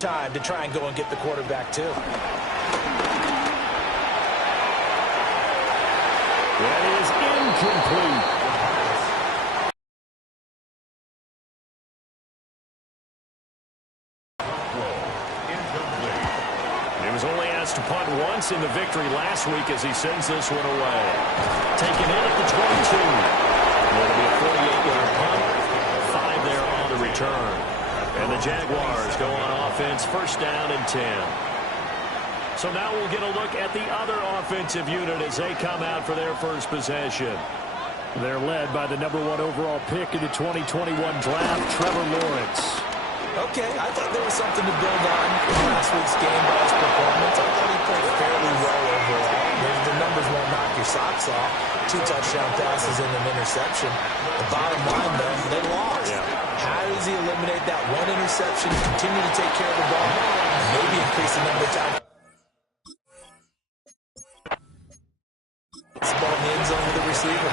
time to try and go and get the quarterback too. That is incomplete. He was only asked to punt once in the victory last week as he sends this one away. Taken in at the 22. It'll be a 48-yard punt. 5 there on the return. And the Jaguars go on offense, first down and 10. So now we'll get a look at the other offensive unit as they come out for their first possession. They're led by the #1 overall pick in the 2021 draft, Trevor Lawrence. Okay, I thought there was something to build on in last week's game by his performance. I thought he played fairly well overall. The numbers won't knock your socks off. 2 touchdown passes and an interception. The bottom line, though, they lost. Yeah. How does he eliminate that 1 interception, continue to take care of the ball, and maybe increase the number of times it's ball in the end zone with the receiver?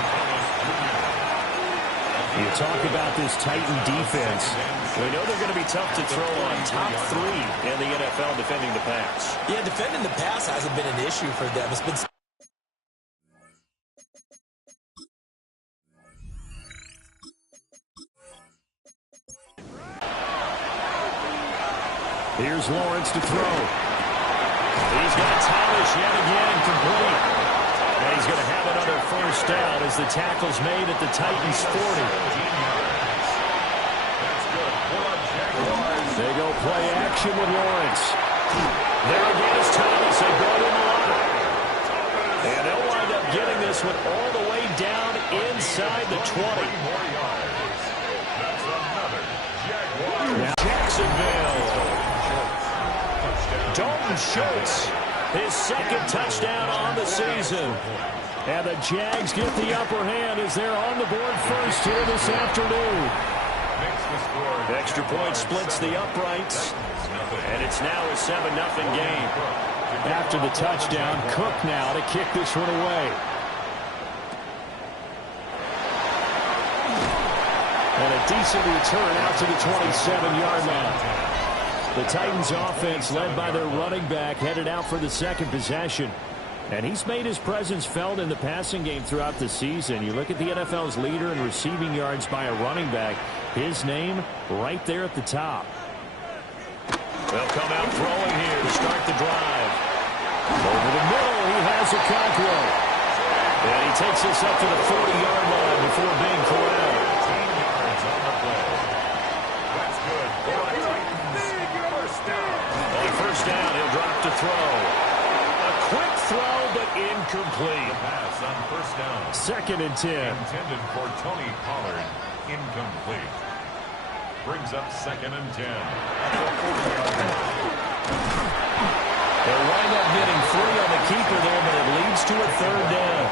You talk about this Titan defense. We know they're going to be tough to throw on. Top 3 in the NFL defending the pass. Yeah, defending the pass hasn't been an issue for them. It's been... Here's Lawrence to throw. He's got Thomas yet again complete. And he's going to have another first down as the tackle's made at the Titans' 40. They go play action with Lawrence. There again is Thomas. They brought him along. And they'll wind up getting this one all the way down inside the 20. Now Jacksonville. Dalton Schultz, his second touchdown on the season. And the Jags get the upper hand as they're on the board first here this afternoon. Extra point splits the uprights, and it's now a 7-0 game. After the touchdown, Cook now to kick this one away. And a decent return out to the 27-yard line. The Titans offense led by their running back headed out for the second possession. And he's made his presence felt in the passing game throughout the season. You look at the NFL's leader in receiving yards by a running back. His name right there at the top. They'll come out throwing here to start the drive. Over the middle, he has a Conqueror. And he takes this up to the 40-yard line before being corralled. 10 yards on the play. That's good. First down, he'll drop to throw. A quick throw, but incomplete. The pass on first down. 2nd and 10. Intended for Tony Pollard. Incomplete. Brings up 2nd and 10. They'll wind up getting 3 on the keeper there, but it leads to a 3rd down.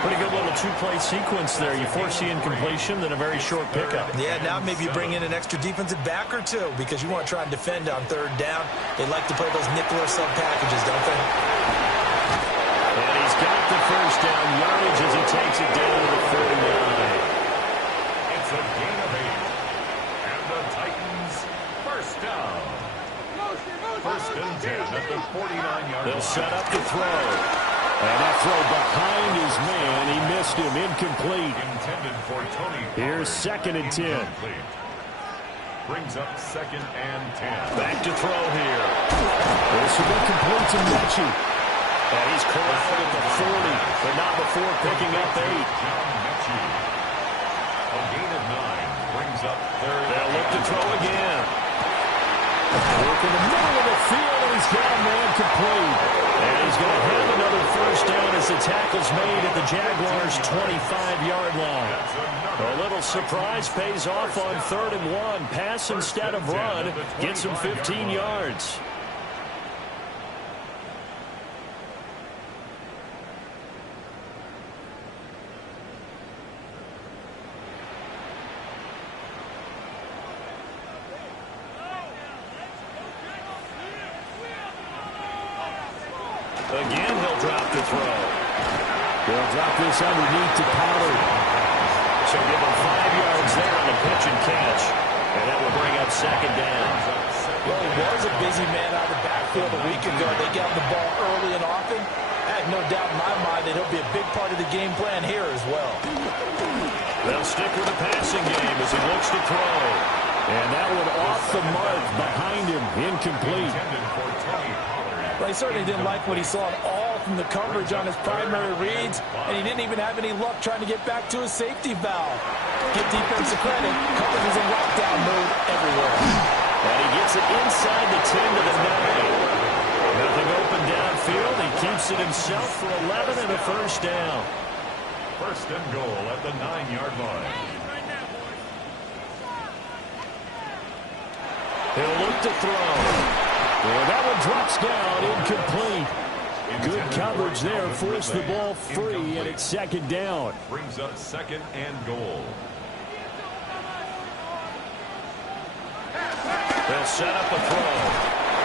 Pretty good little 2-play sequence there. You force the incompletion, then a very short pickup. Yeah, now maybe you bring in an extra defensive back or 2 because you want to try and defend on 3rd down. They like to play those nickel or sub packages, don't they? And he's got the first down yardage as he takes it down to the 49. It's a gain of 8. And the Titans first down. First and 10 at the 49-yard line. They'll set up to throw. And that throw behind his man. He missed him. Incomplete. Intended for Tony Pollard. Here's 2nd and 10. Incomplete. Brings up 2nd and 10. Back to throw here. This will be complete to Mechie. And he's corralled at the 40, but not before picking up 8. John Mechie. A gain of 9. Brings up 3rd. They'll look to throw again. Work in the middle of the field, and he's got a man complete. And he's going to have another first down as the tackle's made at the Jaguars' 25-yard line. A little surprise pays off on 3rd and 1. Pass instead of run. Gets him 15 yards. Again, he'll drop to throw. They'll drop this underneath to Pollard. So give him 5 yards there on the pitch and catch. And that will bring up 2nd down. Well, he was a busy man out of the backfield a week ago. They got the ball early and often. I have no doubt in my mind that he'll be a big part of the game plan here as well. They'll stick with the passing game as he looks to throw. And that one off the mark behind him, incomplete. Well, he certainly didn't like what he saw at all from the coverage on his primary reads, and he didn't even have any luck trying to get back to his safety valve. Give defensive credit, coverage is in lockdown mode everywhere. And he gets it inside the 10 to the 9. Nothing open downfield. He keeps it himself for 11 and a first down. First and goal at the 9-yard line. He'll look to throw. Well, that one drops down, incomplete. Good coverage there, forced the ball free, and it's second down. Brings up second and goal. They'll set up a throw.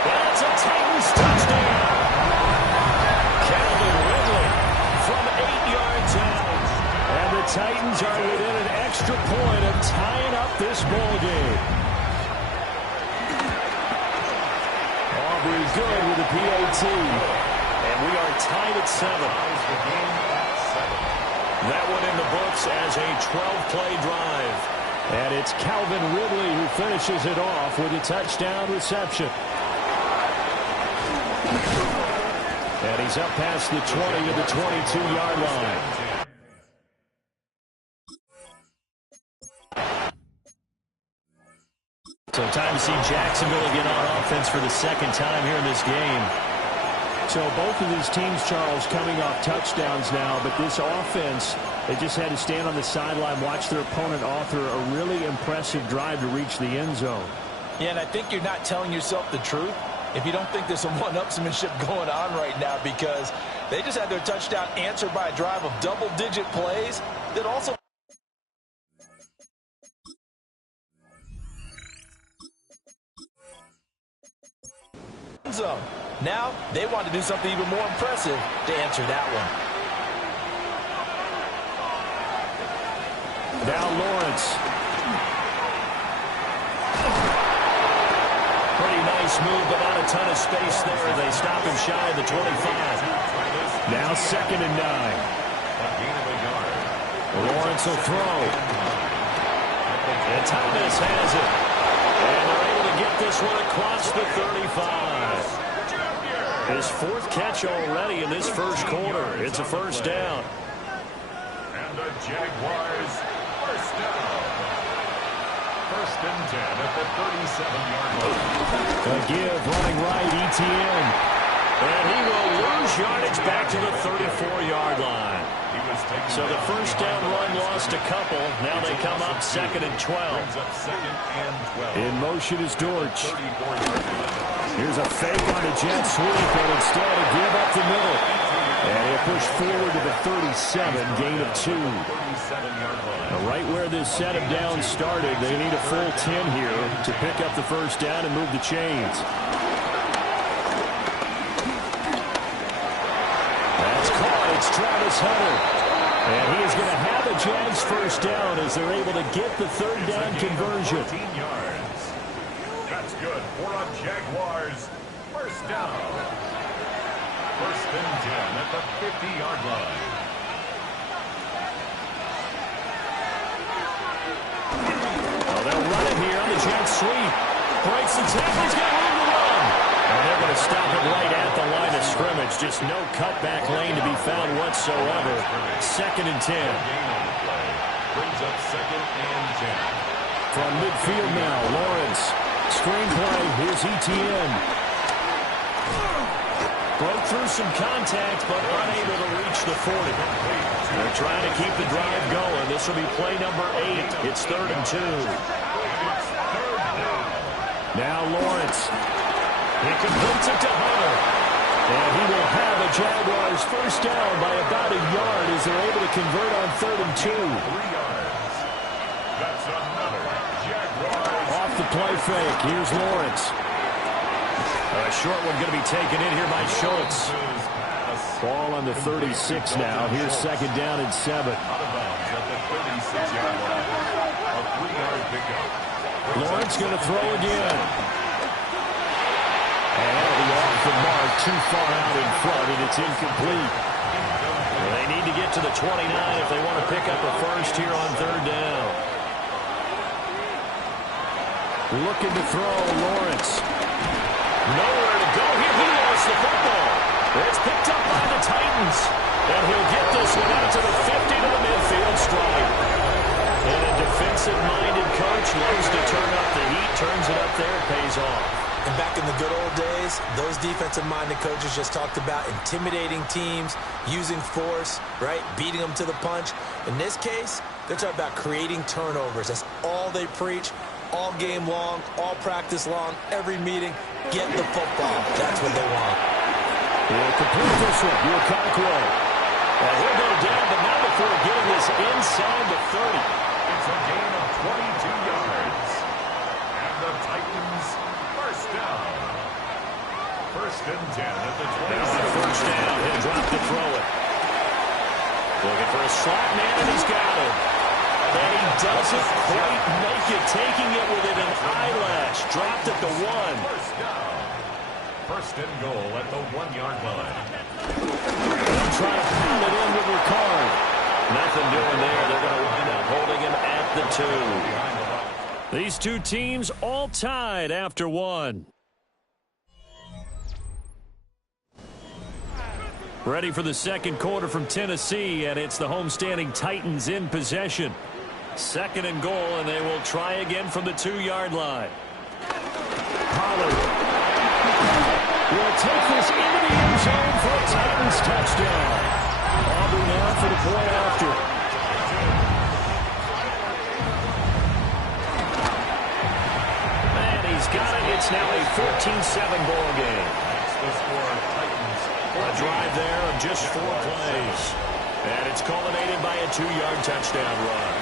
Well, it's a Titans touchdown. Calvin Ridley from 8 yards out. And the Titans are within an extra point of tying up this ball game. Aubrey good with the PAT. And we are tied at 7. That one in the books as a 12-play drive. And it's Calvin Ridley who finishes it off with a touchdown reception. And he's up past the 20 to the 22-yard line. So time to see Jacksonville again on offense for the second time here in this game. So both of these teams, Charles, coming off touchdowns now, but this offense, they just had to stand on the sideline, watch their opponent author a really impressive drive to reach the end zone. Yeah, and I think you're not telling yourself the truth if you don't think there's some one-upsmanship going on right now, because they just had their touchdown answered by a drive of double-digit plays that also zone. Now they want to do something even more impressive to answer that one. Now Lawrence. Pretty nice move, but not a ton of space there. They stop him shy of the 25. Now second and 9. Lawrence will throw. And Thomas has it. And they're able to get this one across the 35. His fourth catch already in this first quarter. It's a first down. And the Jaguars first down. First and 10 at the 37-yard line. A give running right, ETN. And he will lose yardage back to the 34-yard line. So the first down run lost a couple. Now they come up second and 12. In motion is Dortch. Here's a fake on the jet sweep, and instead a give up the middle. And he'll push forward to the 37, gain of 2. Right where this set of downs started, they need a full 10 here to pick up the first down and move the chains. That's caught. It's Travis Hunter. And he is going to have a Jags first down as they're able to get the third down conversion. 14 yards. That's good for a Jaguars first down. First and 10 at the 50-yard line. Oh, they'll run it here on the jet sweep. Breaks the tackle. He's got room to run. And they're going to stop it right at the line of scrimmage. Just no cutback lane to be found whatsoever. Second and 10. Brings up second and 10. From midfield now, Lawrence. Screenplay, here's ETN. Broke through some contact, but unable to reach the 40. They're trying to keep the drive going. This will be play number 8. It's third and 2. Now Lawrence. He completes it to Hunter. And he will have a Jaguars first down by about a yard as they're able to convert on third and 2. 3 yards. That's another Jaguars. Off the play fake. Here's Lawrence. A short one going to be taken in here by Schultz. Ball on the 36 now. Here's second down and 7. Out of bounds at the 36-yard line. A 3-yard pickup. Lawrence going to throw again. And that'll be off the mark, too far out in front, and it's incomplete. Well, they need to get to the 29 if they want to pick up a first here on third down. Looking to throw, Lawrence. Nowhere to go here. He lost the football. It's picked up by the Titans. And he'll get this one out to the 50 to the midfield stripe. And a defensive-minded coach loves to turn up the heat, turns it up there, it pays off. And back in the good old days, those defensive-minded coaches just talked about intimidating teams, using force, right, beating them to the punch. In this case, they're talking about creating turnovers. That's all they preach, all game long, all practice long, every meeting. Get the football. That's what they want. He'll complete this one. Lukaku. And he'll go down, but not before getting this inside the 30. It's a gain of 22 yards. And the Titans first down. First and 10 at the 20. Now on first down, he'll drop to throw it. Looking for a slot man, and he's got it. And he doesn't quite make it, taking it within an eyelash. Dropped at the 1. First down. First and goal at the 1-yard line. They'll try to pound it in with Ricard. Nothing doing there. They're going to wind up holding him at the 2. These two teams all tied after 1. Ready for the second quarter from Tennessee, and it's the homestanding Titans in possession. Second and goal, and they will try again from the 2-yard line. Pollard will take this into the end zone for a Titans touchdown. Aubrey now for the play after. And he's got it. It's now a 14-7 ball game. That's the score. Titans. A drive there of just 4 plays. And it's culminated by a 2-yard touchdown run.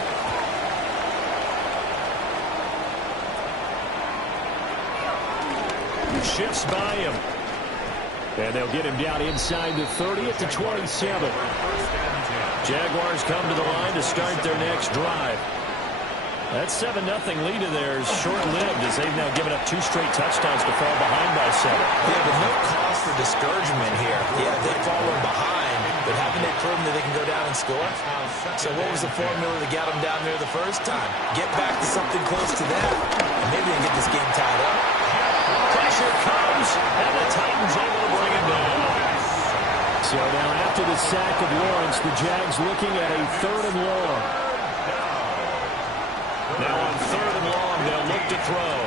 Shifts by him. And they'll get him down inside the 30 at the 27. Jaguars come to the line to start their next drive. That 7-0 lead of theirs short-lived as they've now given up 2 straight touchdowns to fall behind by 7. Yeah, but no cause for discouragement here. Yeah, they've fallen behind, but haven't they proven that they can go down and score? So what was the formula that got them down there the first time? Get back to something close to that, and maybe they can get this game tied up. Pressure comes, and the Titans able to bring him down. So now after the sack of Lawrence, the Jags looking at a 3rd and long. Now on 3rd and long, they'll look to throw.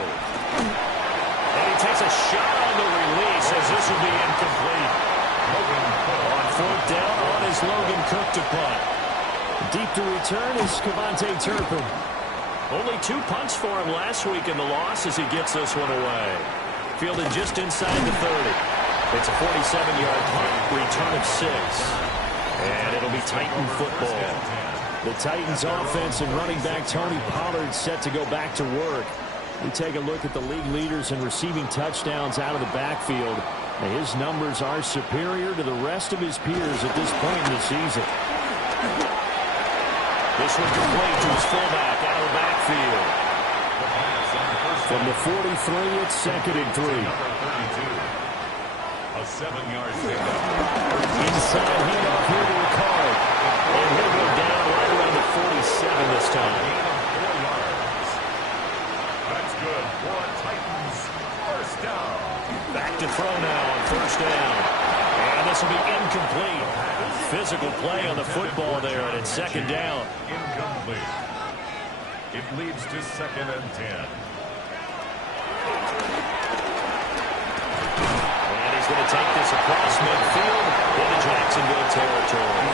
And he takes a shot on the release as this will be incomplete. On 4th down, on is Logan Cook to punt. Deep to return is Cavante Turpin. Only 2 punts for him last week in the loss as he gets this one away. Fielded just inside the 30. It's a 47-yard punt, return of 6. And it'll be Titan football. The Titans offense and running back Tony Pollard set to go back to work. We take a look at the league leaders in receiving touchdowns out of the backfield. And his numbers are superior to the rest of his peers at this point in the season. This one complete to his fullback out of the backfield. From the 43, it's 2nd and 3. A 7-yard pickup. Inside handoff here to Ricard. And he'll go down right around the 47 this time. 4 yards. That's good for Titans. First down. Back to throw now on 1st down. And this will be incomplete. Physical play on the football there, and it's 2nd down. Incomplete. It leads to 2nd and 10. And he's going to take this across midfield into Jacksonville territory.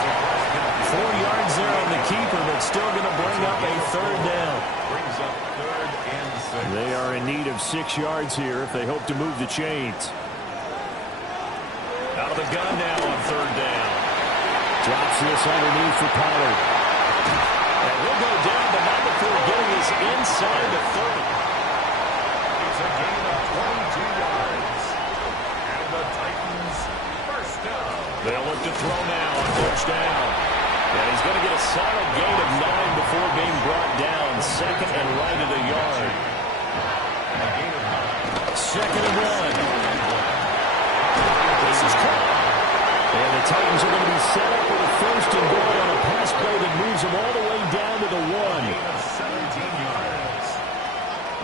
4 yards there on the keeper, but still going to bring up a 3rd down. Brings up 3rd and 6. They are in need of 6 yards here if they hope to move the chains. Out of the gun now on 3rd down. Drops this underneath for Pollard. And he'll go down, but not before getting this inside the 30. It's a gain of 22 yards. And the Titans first down. They'll look to throw now on 1st down. And he's going to get a solid gain of 9 before being brought down. 2nd and right at a yard. A gain of 9. 2nd and 1. set up with a first and goal on a pass play that moves them all the way down to the 1. 17 yards.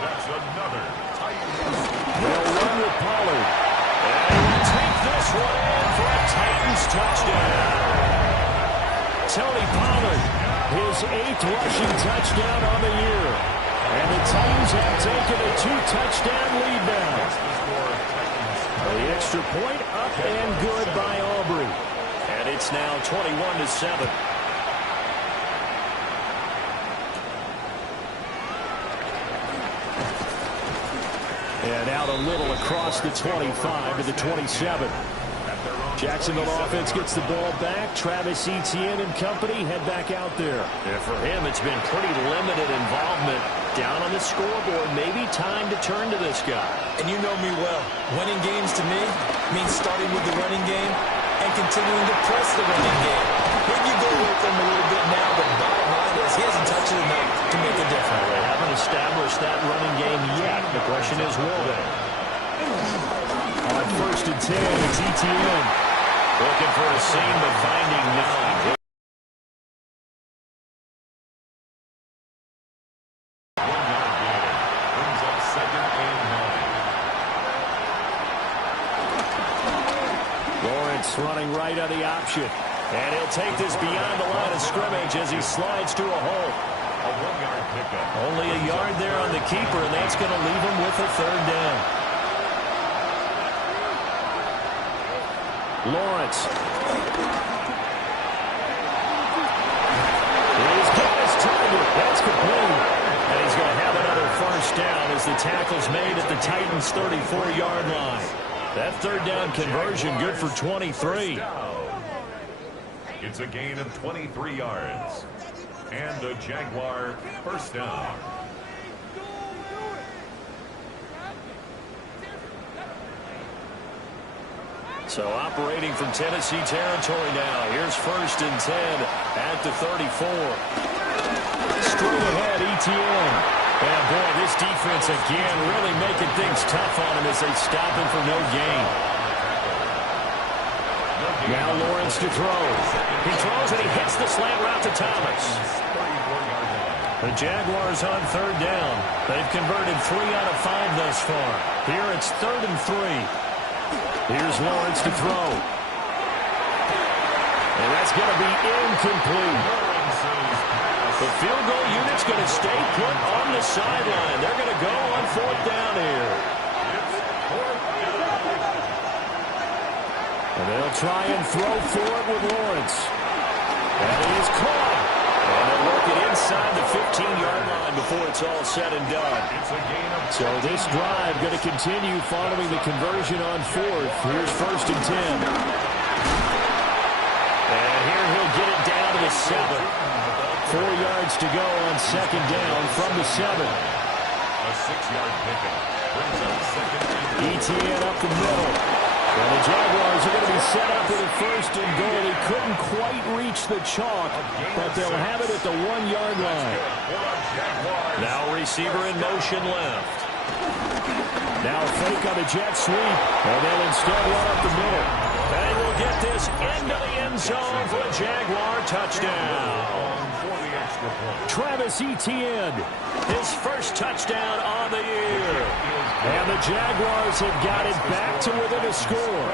That's another Titans. They'll run with Pollard. And we'll take this one in for a Titans touchdown. Tony Pollard, his 8th rushing touchdown on the year. And the Titans have taken a 2-touchdown lead now. The extra point up and good by Aubrey. And it's now 21-7. And out a little across the 25 to the 27. Jacksonville offense gets the ball back. Travis Etienne and company head back out there. And for him, it's been pretty limited involvement. Down on the scoreboard, maybe time to turn to this guy. And you know me well. Winning games to me means starting with the running game and continuing to press the running game. Maybe you go away from him a little bit now, but bottom line is he hasn't touched it enough to make a difference. They haven't established that running game yet. The question is, will they? On 1st and 10, it's Etienne. Looking for a seam, but finding none. Running right on the option. And he'll take this beyond the line of scrimmage as he slides to a hole. A 1-yard pickup. Only a yard there on the keeper, and that's going to leave him with a 3rd down. Lawrence. He's got his target. That's complete. And he's going to have another 1st down as the tackle's made at the Titans' 34-yard line. That 3rd down conversion good for 23. It's a gain of 23 yards. And the Jaguar 1st down. So operating from Tennessee territory now. Here's 1st and 10 at the 34. Straight ahead, Etienne. And boy, this defense again really making things tough on him as they stop him for no gain. Now Lawrence to throw. He throws and he hits the slant route to Thomas. The Jaguars on 3rd down. They've converted 3 out of 5 thus far. Here it's 3rd and 3. Here's Lawrence to throw. And that's going to be incomplete. The field goal unit's going to stay put on the sideline. They're going to go on 4th down here. And they'll try and throw for it with Lawrence. And he is caught. And they'll work it inside the 15-yard line before it's all said and done. So this drive going to continue following the conversion on 4th. Here's 1st and 10. And here he'll get it down to the 7. 4 yards to go on 2nd down from the 7. A 6-yard pickup. Brings up 2nd and Etienne up the middle. And the Jaguars are going to be set up with a 1st and goal. He couldn't quite reach the chalk, but they'll have it at the 1-yard line. Now receiver in motion left. Now a fake on the jet sweep. And they'll instead run up the middle. And we'll get this into the end zone for a Jaguar touchdown. Travis Etienne, his 1st touchdown on the year. And the Jaguars have got it back to within a score.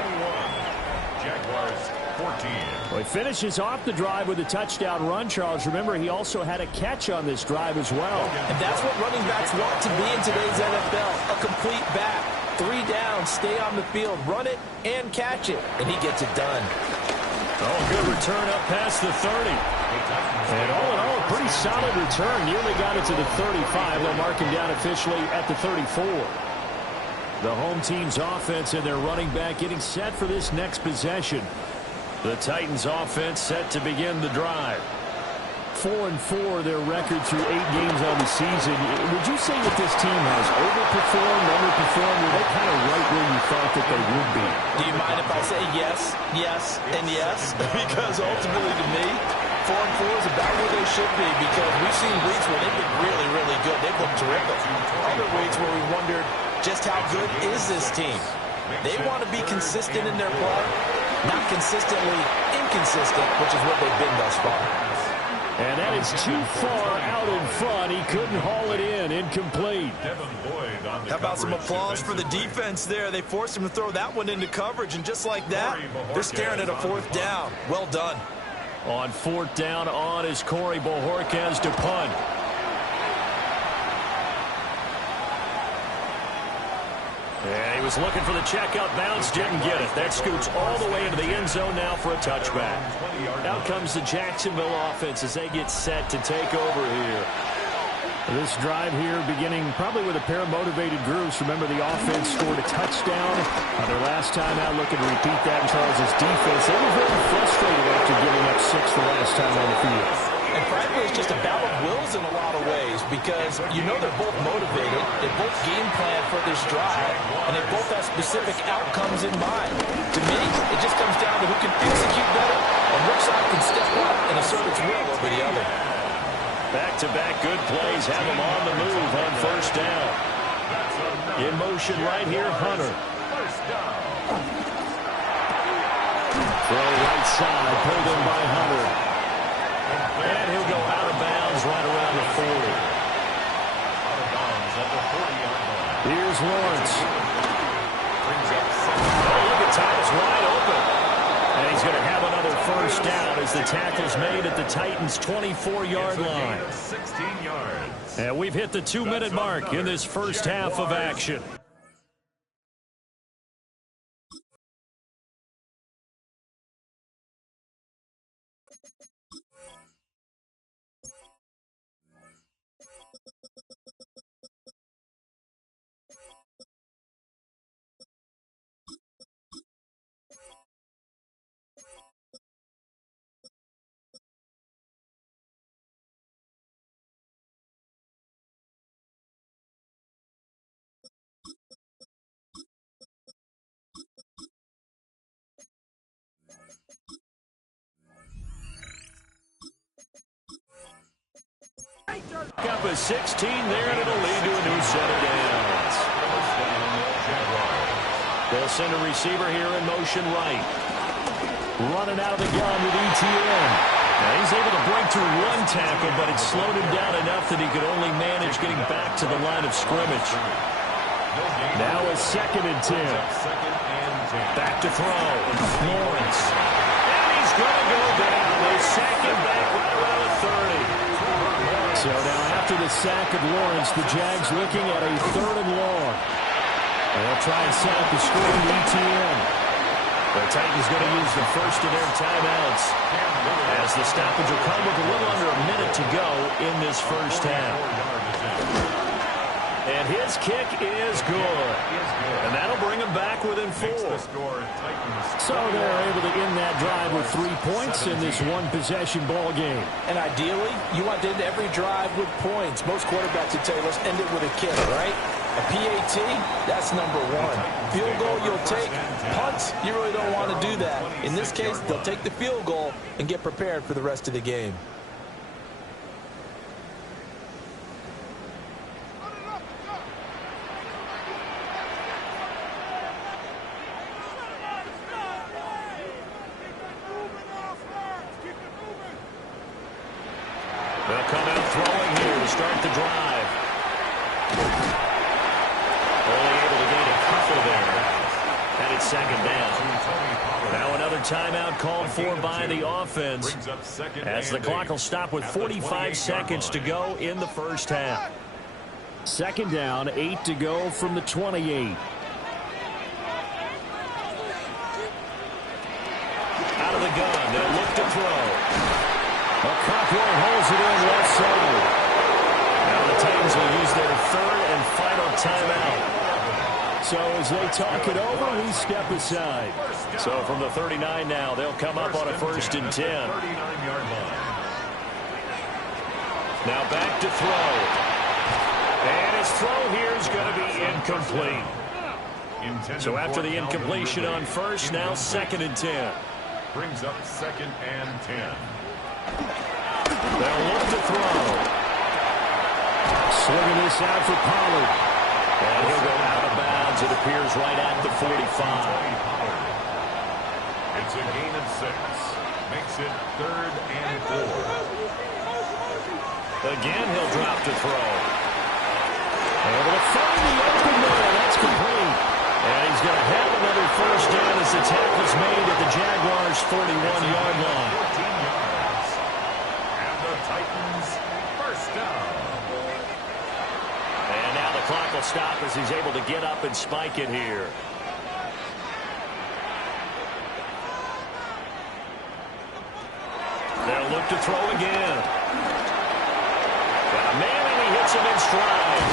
Jaguars 14. Well, he finishes off the drive with a touchdown run, Charles. Remember, he also had a catch on this drive as well. And that's what running backs want to be in today's NFL, a complete back. 3 down, stay on the field, run it, and catch it. And he gets it done. Oh, good return up past the 30. And all in all, a pretty solid return. Nearly got it to the 35. They'll mark him down officially at the 34. The home team's offense and their running back getting set for this next possession. The Titans offense set to begin the drive. 4-4 their record through 8 games on the season. Would you say that this team has overperformed, underperformed, or they kind of right where you thought that they would be? Do you mind if I say yes, yes, and yes? Because ultimately to me, 4-4 is about where they should be, because we've seen weeks where they've been really, really good. They've looked terrific. Other weeks where we wondered just how good is this team. They want to be consistent in their play. Not consistently inconsistent, which is what they've been thus far. And that is too far out in front. He couldn't haul it in. Incomplete. How about some applause for the defense there? They forced him to throw that one into coverage, and just like that, they're staring at a fourth down. Well done. On fourth down on is Corey Bojorquez to punt. And he was looking for the checkout bounce, didn't get it. That scoots all the way into the end zone now for a touchback. Out comes the Jacksonville offense as they get set to take over here. This drive here beginning probably with a pair of motivated groups. Remember, the offense scored a touchdown on their last time out, looking to repeat that in Charles' defense. They were very frustrated after giving up 6 the last time on the field. And frankly, it's just a battle of wills in a lot of ways because you know they're both motivated, they both game plan for this drive, and they both have specific outcomes in mind. To me, it just comes down to who can execute better and which side can step up and assert its will over the other. Back-to-back good plays have them on the move on first down. In motion right here, Hunter. Throw right side, pulled in by Hunter. And he'll go out of bounds right around the 40. Out of bounds at the 40-yard line. Here's Lawrence. Oh, look at Thomas wide open. And he's going to have another first down as the tackle's made at the Titans' 24-yard line. 16 yards. And we've hit the 2-minute mark in this first half of action. Up a 16 there, and it'll lead to a new set of downs. They'll send a receiver here in motion right. Running out of the gun with ETN. Now he's able to break through one tackle, but it slowed him down enough that he could only manage getting back to the line of scrimmage. Now a 2nd and 10. Back to throw. Lawrence. And he's going to go down. They sack him back right around the 30. So now after the sack of Lawrence, the Jags looking at a 3rd and long. And they'll try and set up the screen to ETN. The Titans going to use the first of their timeouts as the stoppage will come with a little under a minute to go in this first half. And his kick is good. And that'll bring him back within 4. So they're able to end that drive with 3 points in this one-possession ball game. And ideally, you want to end every drive with points. Most quarterbacks would tell you, let's end it with a kick, right? A PAT, that's number 1. Field goal you'll take. Punts, you really don't want to do that. In this case, they'll take the field goal and get prepared for the rest of the game. They'll come out throwing here to start the drive. Only able to gain a couple there. And it's 2nd down. Now another timeout called for by the offense as the clock will stop with 45 seconds to go in the first half. 2nd down, 8 to go from the 28. Out of the gun, they'll look to throw. Cockrell holds it in left side. Now the Titans will use their 3rd and final timeout. So as they talk it over, we step aside. So from the 39 now, they'll come up on a 1st and 10. Now back to throw. And his throw here is going to be incomplete. So after the incompletion on first, now 2nd and 10. Brings up 2nd and 10. They'll look to throw. Slinging this out for Pollard. And he'll go out of bounds. It appears right at the 45. It's a gain of 6. Makes it 3rd and 4. Again, he'll drop to throw. Able to find the open man. That's complete. And he's going to have another first down as the tackle's made at the Jaguars' 41-yard line. 14 yards. And the Titans first down. And now the clock will stop as he's able to get up and spike it here. They'll look to throw again. Got a man, and he hits him in stride.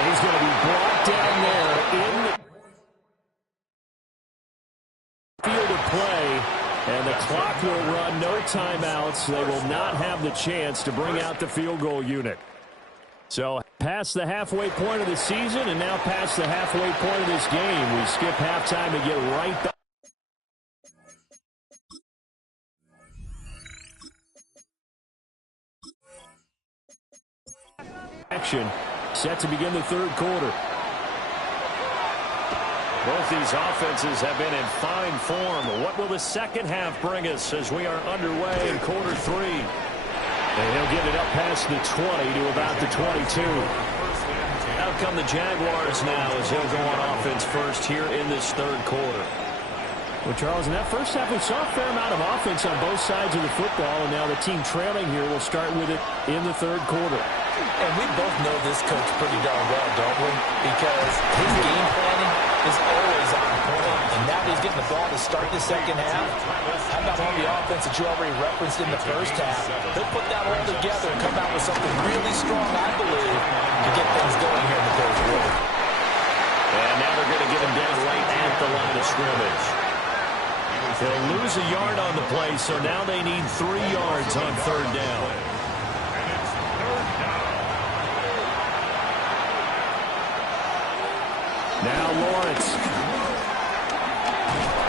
He's going to be brought down there in the field of play, and the clock will run, no timeouts. They will not have the chance to bring out the field goal unit. So past the halfway point of the season and now past the halfway point of this game. We skip halftime and get right back. Action set to begin the third quarter. Both these offenses have been in fine form. What will the second half bring us as we are underway in quarter 3? And he'll get it up past the 20 to about the 22. Out come the Jaguars now as he'll go on offense first here in this third quarter. Well, Charles, in that first half, we saw a fair amount of offense on both sides of the football, and now the team trailing here will start with it in the third quarter. And we both know this coach pretty darn well, don't we? Because his game planning is always on point. And now he's getting the ball to start the second half. How about all the offense that you already referenced in the first half? He'll put that all together and come out with something really strong, I believe, to get things going here in the third quarter. And now they're going to get him down right at the line of scrimmage. They'll lose a yard on the play, so now they need 3 yards on third down. Now Lawrence.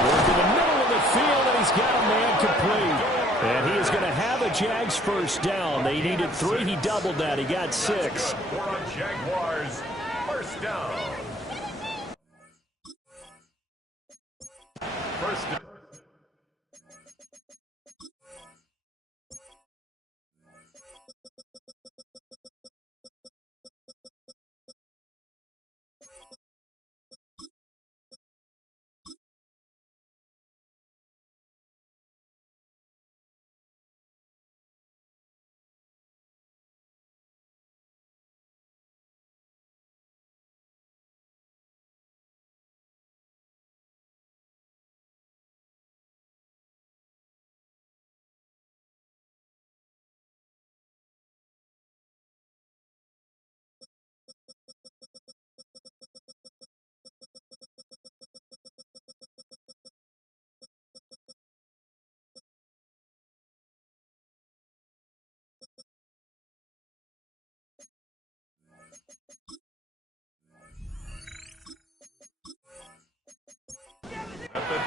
Working the middle of the field, and he's got a man complete. And he is going to have a Jags first down. They needed 3. He doubled that. He got 6. For a Jaguars first down. First down.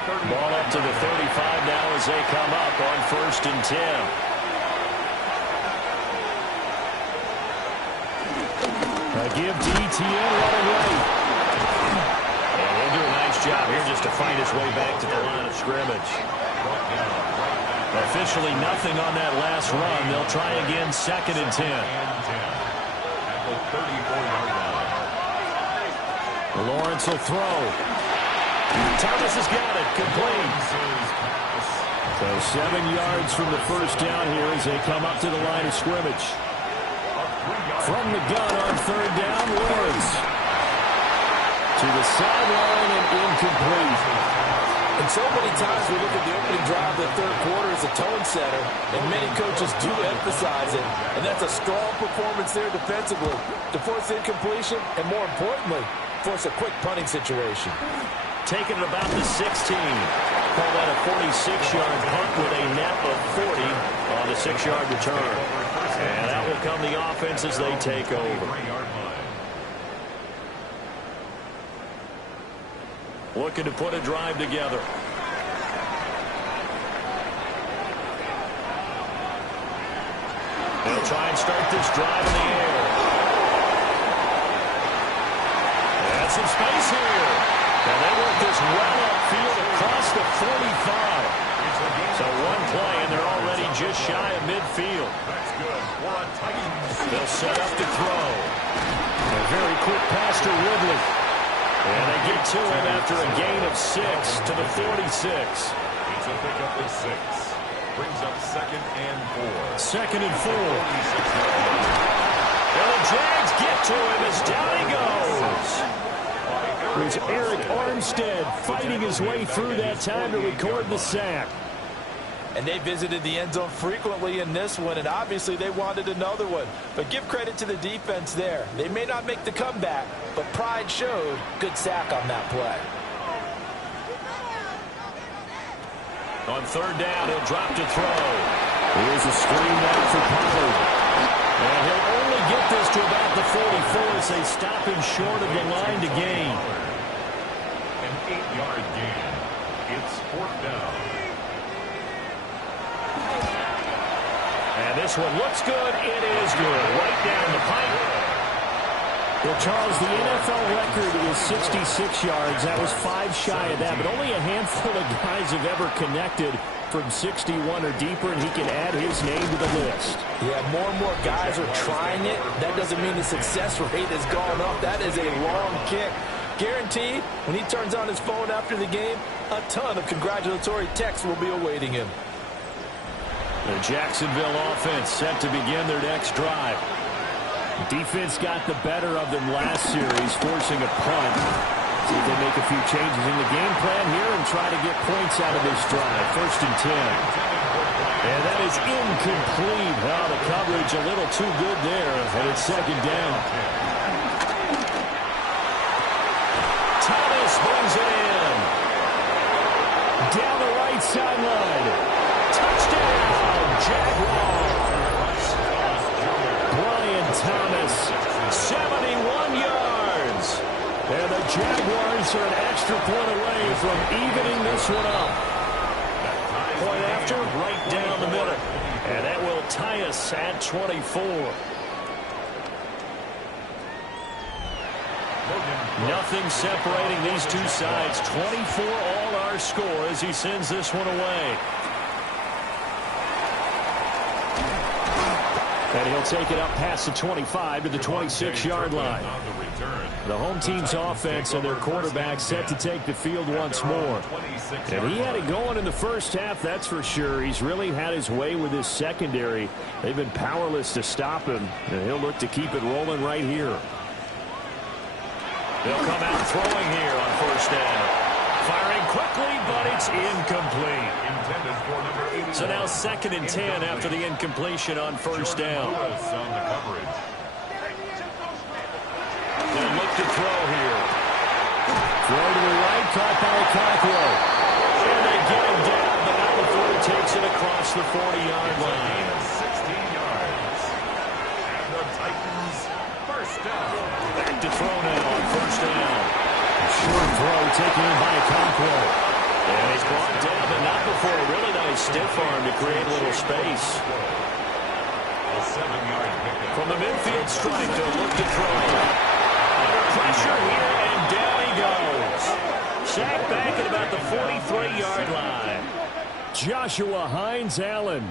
Ball up to the 35 now as they come up on 1st and 10. A give to ETN running right. And he'll do a nice job here just to find his way back to the line of scrimmage. Officially nothing on that last run. They'll try again 2nd and 10. At the 34-yard line. Lawrence will throw. Thomas has got it. Complete. So 7 yards from the first down here as they come up to the line of scrimmage. From the gun on third down, Lawrence. To the sideline and incomplete. And so many times we look at the opening drive of the third quarter as a tone setter, and many coaches do emphasize it. And that's a strong performance there defensively to force incompletion and, more importantly, force a quick punting situation. Taking it about the 16. Call that a 46-yard punt with a net of 40 on the 6-yard return. And that will come the offense as they take over. Looking to put a drive together. They'll try and start this drive in the air. And some space here. And they work this well upfield across the 45. So one play, and they're already just shy of midfield. That's good. They'll set up to throw. A very quick pass to Ridley. And they get to him after a gain of 6 to the 46. It's a pickup of 6. Brings up 2nd and 4. 2nd and 4. And the Jags get to him as down he goes. There's Eric Armstead fighting his way through that time to record the sack. And they visited the end zone frequently in this one, and obviously they wanted another one. But give credit to the defense there. They may not make the comeback, but pride showed. Good sack on that play. On 3rd down, he'll drop to throw. Here's a screen down for Pollard. And he'll only get this to about the 44 as they stop him short of the line to gain. An 8-yard gain. It's 4th down. And this one looks good. It is good. Right down the pipe. Well, Charles, the NFL record is 66 yards. That was 5 shy of that, but only a handful of guys have ever connected from 61 or deeper, and he can add his name to the list. Yeah, more and more guys are trying it. That doesn't mean the success rate has gone up. That is a long kick. Guaranteed, when he turns on his phone after the game, a ton of congratulatory texts will be awaiting him. The Jacksonville offense set to begin their next drive. Defense got the better of them last series, forcing a punt. See if they make a few changes in the game plan here and try to get points out of this drive. 1st and 10. And that is incomplete. Well, the coverage a little too good there, and it's 2nd down. Thomas brings it in. Down the right sideline. Touchdown, Jaguars. Brian Thomas, 71 yards. And the Jaguars are an extra point away from evening this one up. Point after, right down the middle. And that will tie us at 24. Nothing separating these two sides. 24 all our score as he sends this one away. And he'll take it up past the 25 to the 26-yard line. The home team's offense and their quarterback set to take the field once more. And he had it going in the first half, that's for sure. He's really had his way with his secondary. They've been powerless to stop him, and he'll look to keep it rolling right here. They'll come out throwing here on 1st down. Firing quickly, but it's incomplete. So now 2nd and 10 after the incompletion on 1st down. They'll look to throw here. Throw to the right, caught by Cockrell. And they get him down, but not before he takes it across the 40-yard line. 16 yards. And the Titans, 1st down. Back to throw now on 1st down. Short throw taken in by Cockrell. And he's brought down, but not before a really nice stiff arm to create a little space. A 7-yard pickup. From the midfield stripe, they'll look to throw. Under pressure here, and down he goes. Sacked back at about the 43-yard line. Joshua Hines-Allen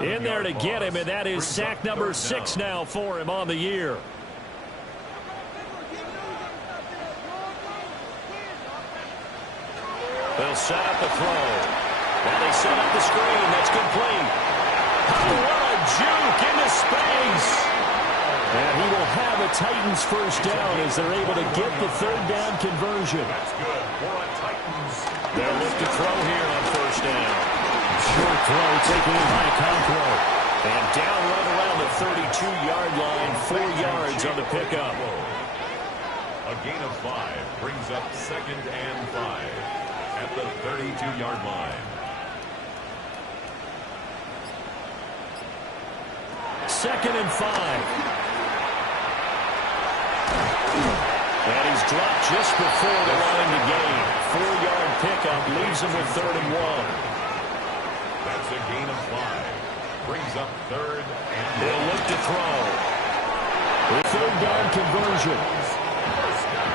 in there to get him, and that is sack number 6 now for him on the year. They'll set up the throw. And they set up the screen. That's complete. Oh, what a juke into space. And he will have a Titans 1st down as they're able to get the 3rd down conversion. That's good for a Titans. They'll look to throw here on 1st down. Short throw taken in by Conquo. And down right around the 32-yard line. 4 yards on the pickup. A gain of 5 brings up 2nd and 5. At the 32-yard line. 2nd and 5. And he's dropped just before the line to gain. 4-yard pickup leaves him with 3rd and 1. That's a gain of 5. Brings up 3rd and 1. They'll look to throw. The 3rd down conversion. 1st down.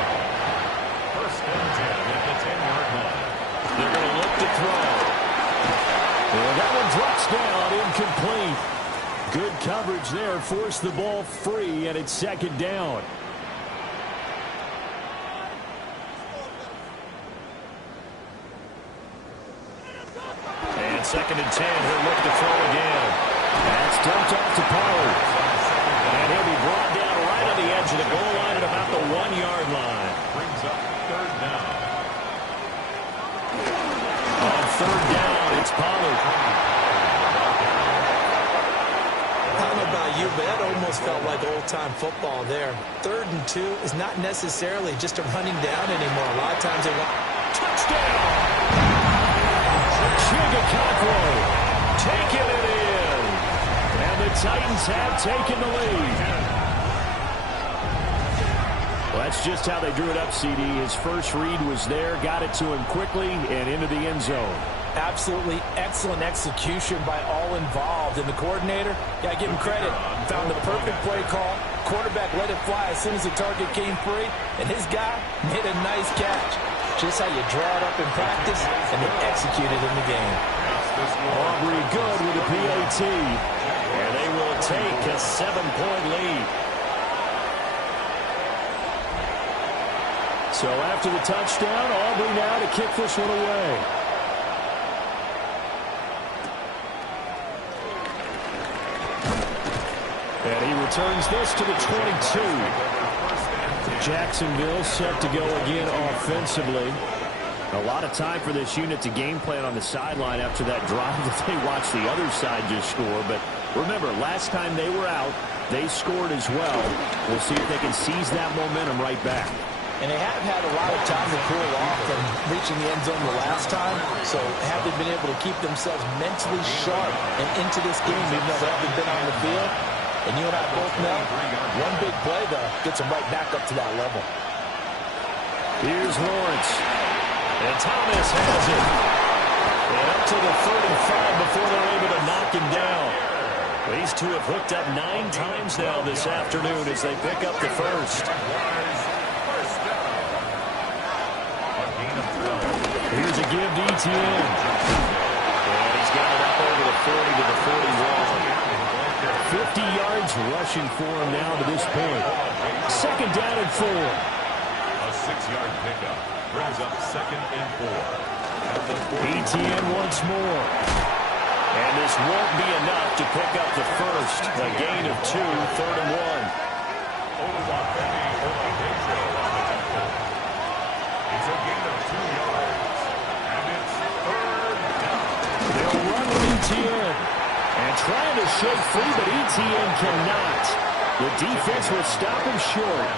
1st and 10 at the 10-yard line. They're going to look to throw. And that one drops down, incomplete. Good coverage there, forced the ball free, and it's second down. And second and 10, he'll look to throw again. That's dumped off to Pollard. And he'll be brought down right on the edge of the goal line at about the 1-yard line. Brings up third down. On third down, it's Pollard. I don't know about you, but that almost felt like old-time football there. 3rd and 2 is not necessarily just a running down anymore. A lot of times they want Touchdown! Chigaconquo taking it in. And the Titans have taken the lead. Well, that's just how they drew it up, CD. His first read was there, got it to him quickly, and into the end zone. absolutely excellent execution by all involved. And the coordinator, got to give him credit, found the perfect play call. Quarterback let it fly as soon as the target came free, and his guy made a nice catch. Just how you draw it up in practice and then execute it in the game. Aubrey good with a PAT. And they will take a 7-point lead. So after the touchdown, Aubrey now to kick this one away. And he returns this to the 22. Jacksonville set to go again offensively. A lot of time for this unit to game plan on the sideline after that drive that they watched the other side just score. But remember, last time they were out, they scored as well. We'll see if they can seize that momentum right back. And they have had a lot of time to cool off from reaching the end zone the last time. So have they been able to keep themselves mentally sharp and into this game even though they haven't been on the field? And you and I both know, one big play, though, gets them right back up to that level. Here's Lawrence. And Thomas has it. And up to the 35 before they're able to knock him down. These two have hooked up 9 times now this afternoon as they pick up the first. Here's a give to ETN. And he's got it up over the 40 to the 41. 50 yards rushing for him now to this point. Second down and 4. A 6-yard pickup brings up 2nd and 4. ETN once more. And this won't be enough to pick up the first. A gain of 2, 3rd and 1. It's a gain of 2 yards. And it's 3rd down. They'll run with ETN. And trying to shake free, but ETN cannot. The defense will stop him short.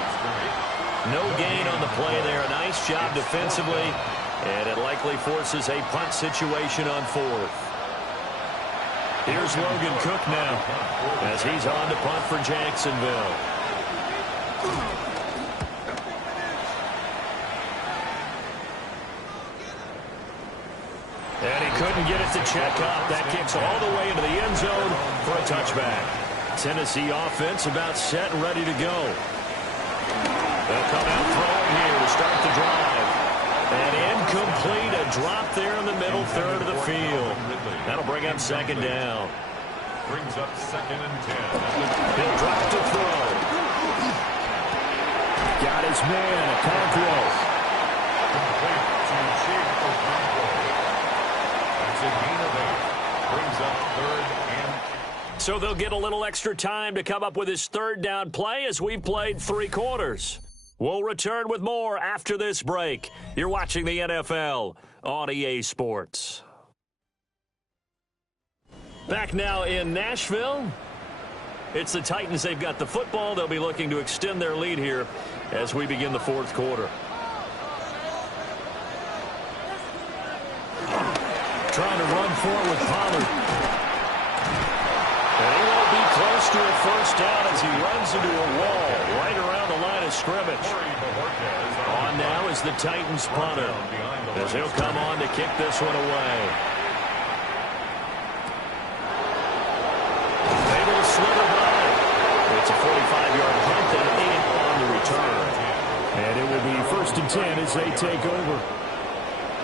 No gain on the play there. A nice job defensively. And it likely forces a punt situation on 4th. Here's Logan Cook now as he's on to punt for Jacksonville. And he couldn't get it to check up. That kicks all the way into the end zone for a touchback. Tennessee offense about set and ready to go. They'll come out throwing here to start the drive. And incomplete, a drop there in the middle third of the field. That'll bring up 2nd down. Brings up 2nd and 10. He'll drop to throw. Got his man, Okonkwo. Complete to Chief Okonkwo. That's a gain of 8. Brings up 3rd and... So they'll get a little extra time to come up with his 3rd down play as we've played 3 quarters. We'll return with more after this break. You're watching the NFL on EA Sports. Back now in Nashville. It's the Titans. They've got the football. They'll be looking to extend their lead here as we begin the 4th quarter. Trying to run forward with Pollard. And he won't be close to a first down as he runs into a wall right around the line of scrimmage. On now is the Titans punter as he'll come on to kick this one away. Able to slither by. It's a 45-yard punt and 8 on the return. And it will be 1st and 10 as they take over.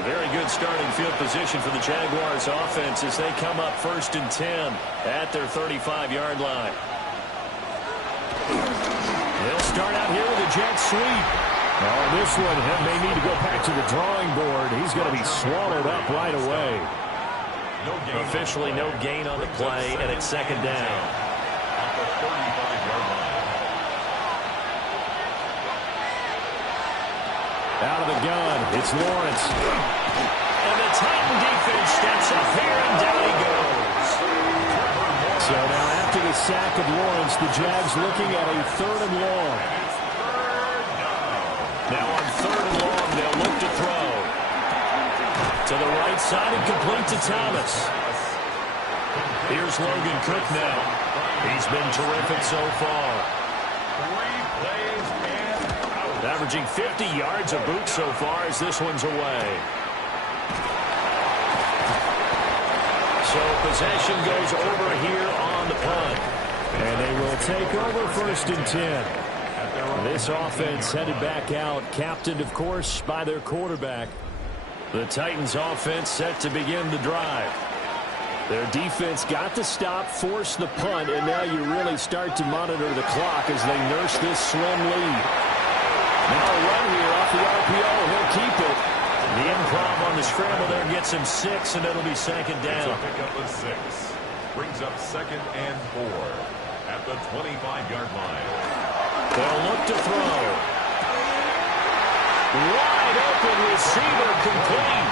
Very good starting field position for the Jaguars offense as they come up 1st and 10 at their 35-yard line. They'll start out here with a jet sweep. Now this one may need to go back to the drawing board. He's going to be swallowed up right away. Officially no gain on the play, and it's 2nd down. At the 35-yard line. Out of the gun, it's Lawrence. And the Titan defense steps up here, and down he goes. So now after the sack of Lawrence, the Jags looking at a 3rd and long. Now on 3rd and long, they'll look to throw. To the right side and complete to Thomas. Here's Logan Cook now. He's been terrific so far. 3 plays and out. Averaging 50 yards a boot so far as this one's away. So possession goes over here on the punt. And they will take over 1st and 10. This offense headed back out, captained, of course, by their quarterback. The Titans offense set to begin the drive. Their defense got the stop, forced the punt, and now you really start to monitor the clock as they nurse this slim lead. Now a run here off the RPO. He'll keep it. The improv on the scramble there gets him 6, and it'll be 2nd down. It's a pickup of 6. Brings up 2nd and 4 at the 25-yard line. They'll look to throw. Wide open receiver complete.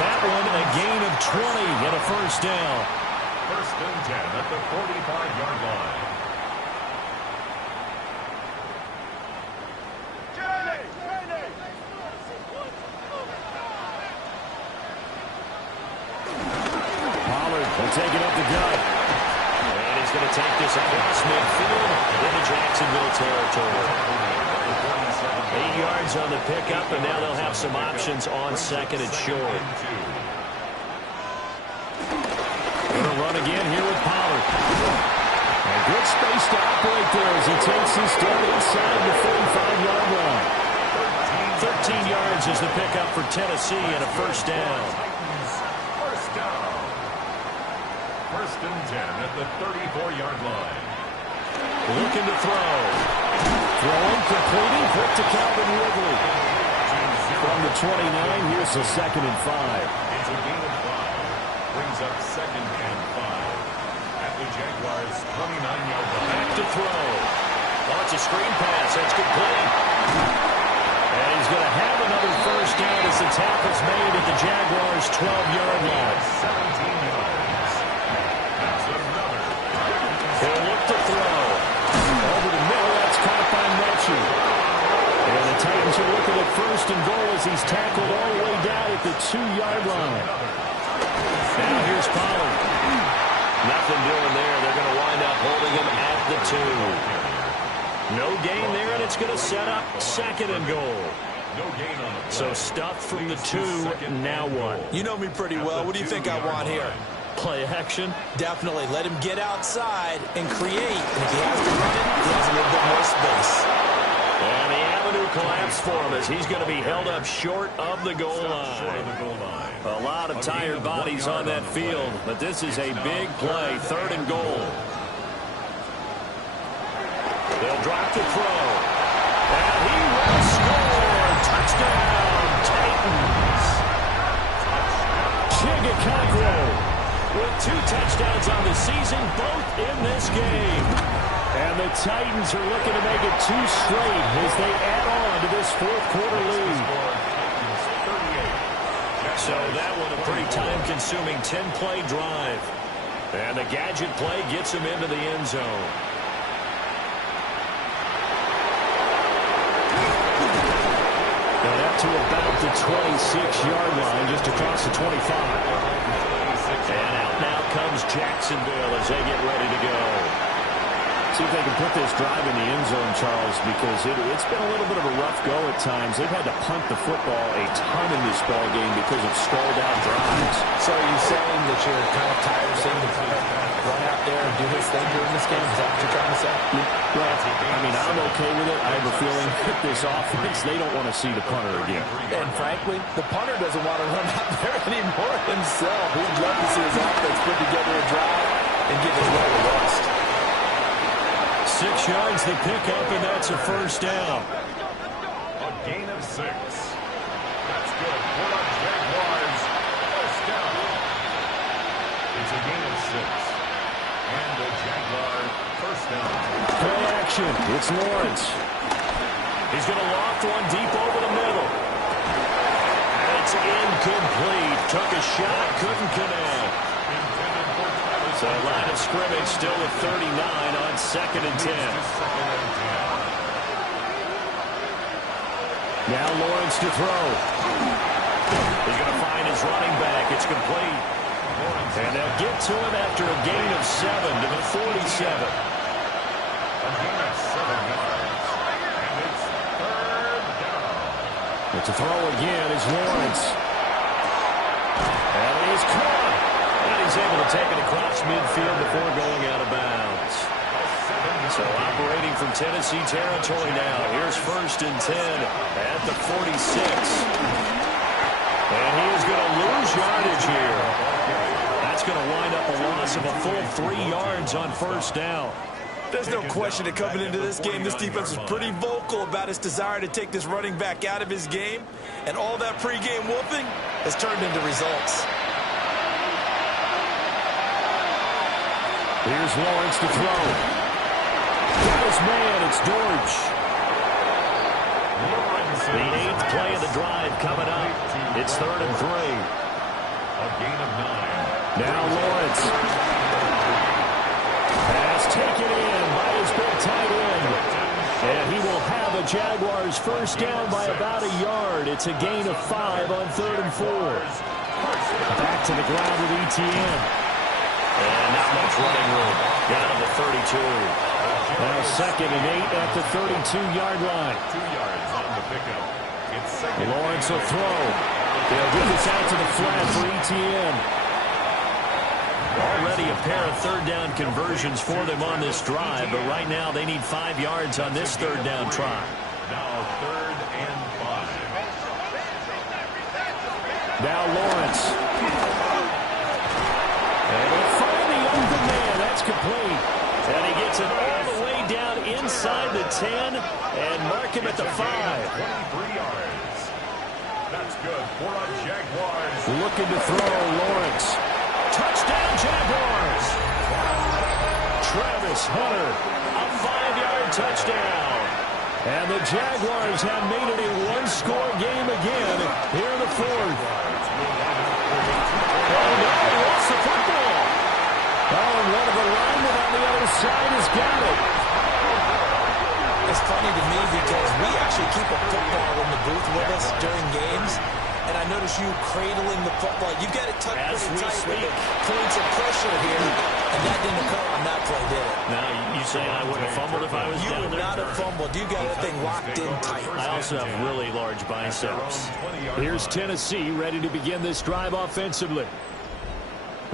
That one a gain of 20 and a 1st down. 1st and 10 at the 45-yard line. Pollard will take it up the gut. And he's going to take this across midfield into Jacksonville territory. 8 yards on the pickup, and now they'll have some options on 2nd and short. Going to run again here with Pollard. A good space to operate there as he takes his start inside the 45-yard line. 13 yards is the pickup for Tennessee and a 1st down. First down. 1st and 10 at the 34-yard line. Looking to throw. Throwing, completing, quick to Calvin Ridley. From the 29, here's the 2nd and 5. It's a gain of 5. Brings up 2nd and 5 at the Jaguars' 29-yard line. Back to throw. Oh, it's a screen pass. That's complete. And he's going to have another 1st down as the tackle's made at the Jaguars' 12-yard line. 17 yards. That's another. He'll look to throw. Over the middle, that's caught by Mechie. And the Titans are looking at 1st and goal as he's tackled all the way down at the 2-yard line. Now here's Pollard. Nothing doing there. They're going to wind up holding him at the 2. No gain there, and it's going to set up 2nd and goal. No gain on the play. So stuff from the 2. Now what? You know me pretty well. What do you think I want here? Play action? Definitely. Let him get outside and create. And if he has to run it, he has a little bit more space. And the avenue collapsed for him as he's going to be held up short of the goal line. A lot of tired bodies on that field, but this is a big play, 3rd and goal. They'll drop the throw. And he will score. Touchdown, Titans. Chigakakro with 2 touchdowns on the season, both in this game. And the Titans are looking to make it 2 straight as they add on to this 4th quarter lead. So that one a pretty time-consuming 10-play drive. And the gadget play gets him into the end zone. And up to about the 26-yard line, just across the 25. And out now comes Jacksonville as they get ready to go. See if they can put this drive in the end zone, Charles, because it's been a little bit of a rough go at times. They've had to punt the football a ton in this ball game because of stalled-out drives. So are you saying that you're kind of tired of seeing the punter run out there and do his thing during this game? Is that what you're trying to say? Well, I mean, I'm okay with it. I have a feeling that this offense, they don't want to see the punter again. And frankly, the punter doesn't want to run out there anymore himself. He'd love to see his offense put together a drive and give his well a rest. 6 yards the pickup, and that's a first down. A gain of 6. That's good. For the Jaguars. First down. It's a gain of 6. And the Jaguar first down. Play action. It's Lawrence. He's going to loft one deep over the middle. And it's incomplete. Took a shot, couldn't connect. So line of scrimmage still with 39 on 2nd and 10. Now Lawrence to throw. He's going to find his running back. It's complete. And they'll get to him after a gain of 7 to the 47. A gain of 7 yards. And it's third down. But to throw again is Lawrence. And he's caught. And he's able to take it across midfield before going out of bounds. So operating from Tennessee territory now. Here's 1st and 10 at the 46. And he is going to lose yardage here. That's going to wind up a loss of a full 3 yards on 1st down. There's no question that coming into this game, this defense was pretty vocal about its desire to take this running back out of his game. And all that pregame whooping has turned into results. Here's Lawrence to throw. Got his man, it's Dortch. The 8th play of the drive coming up. It's 3rd and 3. A gain of 9. Now Lawrence. Pass taken in by his big tight end. And he will have a Jaguars first down by about a yard. It's a gain of 5 on 3rd and 4. Back to the ground with ETN. And not much running room. Down to the 32. Now 2nd and 8 at the 32-yard line. 2 yards on the pickup. It's 2nd. Lawrence will throw. They'll get this out to the flat for ETN. Already a pair of 3rd down conversions for them on this drive, but right now they need 5 yards on this 3rd down try. Now 3rd and 5. Now Lawrence. And he'll find the open man. That's complete. And he gets it all the way down inside the 10 and mark him at the 5. 23 yards. That's good for a Jaguars. Looking to throw, Lawrence. Touchdown, Jaguars. Travis Hunter, a 5-yard touchdown. And the Jaguars have made it a one-score game again here in the 4th. Oh, no, he lost the football. Oh, and one of the linemen on the other side has got it. It's funny to me because we actually keep a football in the booth with us during games, and I notice you cradling the football. You got it tucked pretty tight with the points of pressure here, and that didn't occur on that play, did it? Now, you saying I would have fumbled if I was You down would there? not have fumbled. You got that thing locked in tight. I also have really large biceps. Here's Tennessee ready to begin this drive offensively.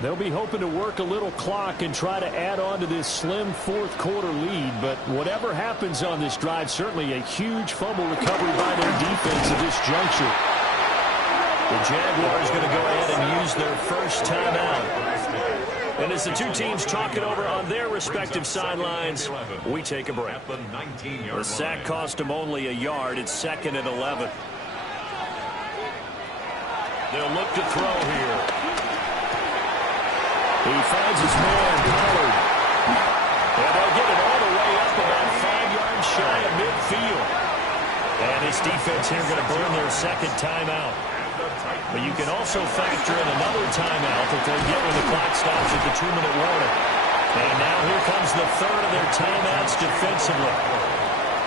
They'll be hoping to work a little clock and try to add on to this slim 4th quarter lead, but whatever happens on this drive, certainly a huge fumble recovery by their defense at this juncture. The Jaguars going to go ahead and use their first timeout. And as the two teams talk it over on their respective sidelines, we take a break. The sack cost them only a yard. It's 2nd and 11. They'll look to throw here. He finds his man, Pollard. And they'll get it all the way up about 5 yards shy of midfield. And this defense here going to burn their second timeout. But you can also factor in another timeout that they'll get when the clock stops at the 2-minute warning. And now here comes the 3rd of their timeouts defensively.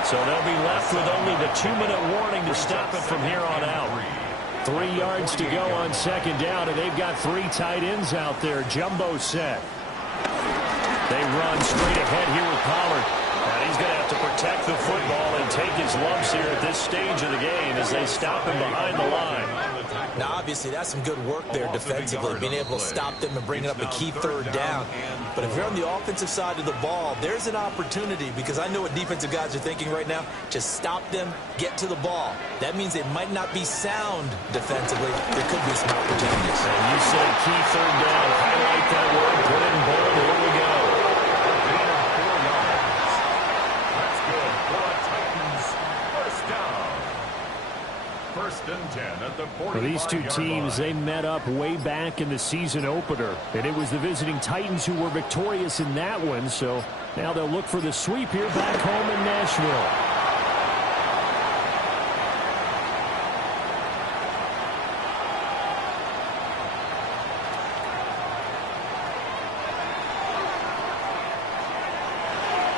So they'll be left with only the 2-minute warning to stop it from here on out. 3 yards to go on 2nd down, and they've got 3 tight ends out there. Jumbo set. They run straight ahead here with Pollard. And he's going to have to protect the football and take his lumps here at this stage of the game as they stop him behind the line. Now, obviously, that's some good work there defensively, being able to stop them and bring up a key third down. But if you're on the offensive side of the ball, there's an opportunity, because I know what defensive guys are thinking right now. Just stop them, get to the ball. That means they might not be sound defensively. There could be some opportunities. And you said key third down. Highlight that word. Put it in bold. Here we go. That's good for a Titans first down. First and 10 at the 45-yard line. These two teams, they met up way back in the season opener. And it was the visiting Titans who were victorious in that one. So now they'll look for the sweep here back home in Nashville.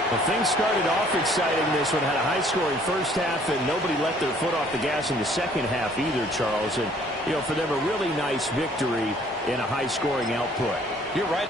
Well, things started off exciting. This one had a high-scoring first half, and nobody let their foot off the gas in the second half either, Charles. And, you know, for them, a really nice victory in a high-scoring output. You're right.